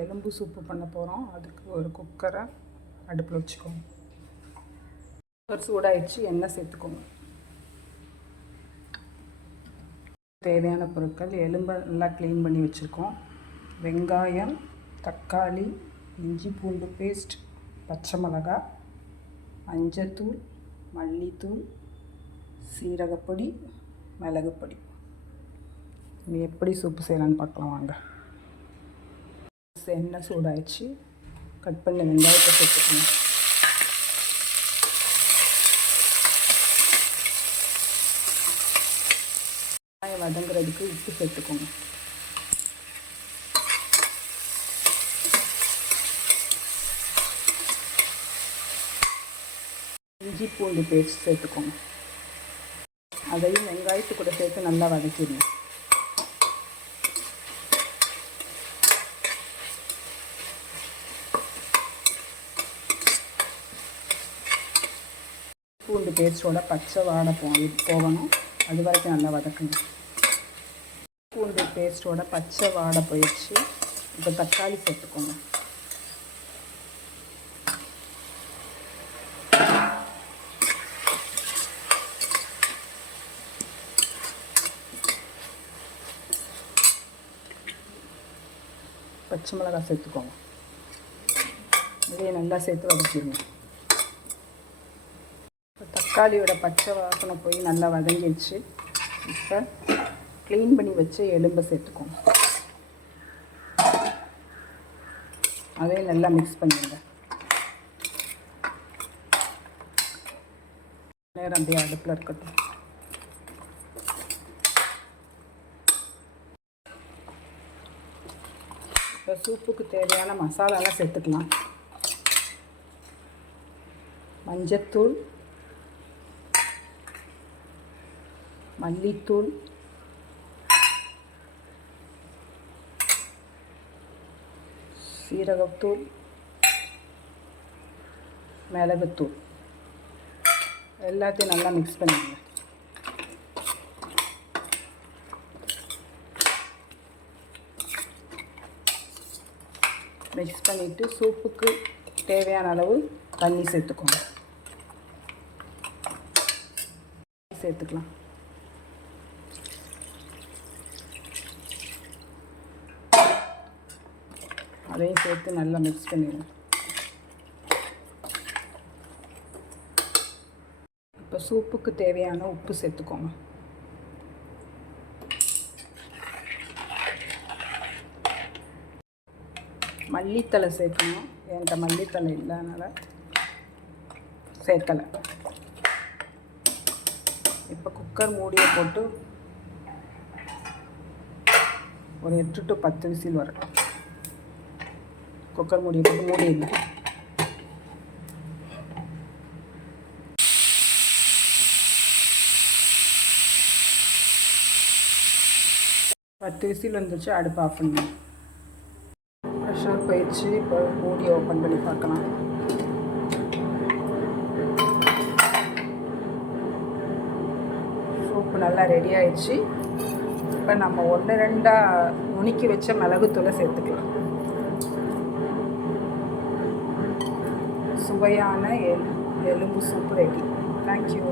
எலும்பு சூப்பு பண்ண போகிறோம். அதுக்கு ஒரு குக்கரை அடுப்பில் வச்சுக்கோங்க. குக்கர் சூடாயிடுச்சு, எண்ணெய் சேர்த்துக்கோங்க. தேவையான பொருட்கள்: எலும்பை நல்லா க்ளீன் பண்ணி வச்சுருக்கோம், வெங்காயம், தக்காளி, இஞ்சி பூண்டு பேஸ்ட், பச்சை மிளகாய், மஞ்சத்தூள், மல்லித்தூள், சீரகப்பொடி, மிளகுப்பொடி. இது எப்படி சூப்பு செய்யலான்னு பார்க்கலாம் வாங்க. எண்ணெய் சூடாயிடுச்சு, கட் பண்ண வெங்காயத்தை சேர்த்துக்கணும். வெங்காயம் வதங்குறதுக்கு உப்பு சேர்த்துக்கோங்க. இஞ்சி பூண்டு பேஸ்ட் சேர்த்துக்கோங்க. அதையும் வெங்காயத்து கூட சேர்த்து நல்லா வதக்கிடணும். பூண்டு பேஸ்ட்டோட பச்சை வாடை போகணும், அது வரைக்கும் நல்லா வதக்கணும். பூண்டு பேஸ்ட்டோட பச்சை வாடை போயிடுச்சு. இப்போ தக்காளி சேர்த்துக்கோங்க. பச்சை மிளகாய் சேர்த்துக்கோங்க. இதையும் நல்லா சேர்த்து வதக்கிடுங்க. தக்காளியோட பச்சை வாசனை போய் நல்லா வதங்கிடுச்சு. இப்போ க்ளீன் பண்ணி வச்சு எலும்பை சேர்த்துக்கோங்க. அதையும் நல்லா மிக்ஸ் பண்ணிடுங்க. நேரம் அப்படியே அடுப்பில் இருக்கட்டும். இப்போ சூப்புக்கு தேவையான மசாலாலாம் சேர்த்துக்கலாம். மஞ்சத்தூள், மல்லித்தூள், சீரகத்தூள், மிளகுத்தூள் எல்லாத்தையும் நல்லா மிக்ஸ் பண்ணிடுங்க. மிக்ஸ் பண்ணிவிட்டு சூப்புக்கு தேவையான அளவு தண்ணி சேர்த்துக்கோங்க. சேர்த்துக்கலாம். அதையும் சேர்த்து நல்லா மிக்ஸ் பண்ணிடுங்க. இப்போ சூப்புக்கு தேவையான உப்பு சேர்த்துக்கோங்க. மல்லித்தலை சேர்க்கணும். என்கிட்ட மல்லித்தலை இல்லைனால சேர்க்கலை. இப்போ குக்கர் மூடியை போட்டு ஒரு 8 to 10 விசில் வரும். குக்கர் மூடியை போட்டு மூடிடுங்க. 10 விசில் வந்துச்சு, அடுப்பு ஆஃப் பண்ணுங்க. ப்ரெஷர் போயிடுச்சு. இப்போ மூடியை ஓப்பன் பண்ணி பார்க்கலாம். சூப்பு நல்லா ரெடி ஆயிடுச்சு. இப்போ நம்ம 1-2 நுணுக்கி வச்ச மிளகுத்தூளை சேர்த்துக்கலாம். சுவையான எலும்பு சூப்பு ரெடி. தேங்க்யூ.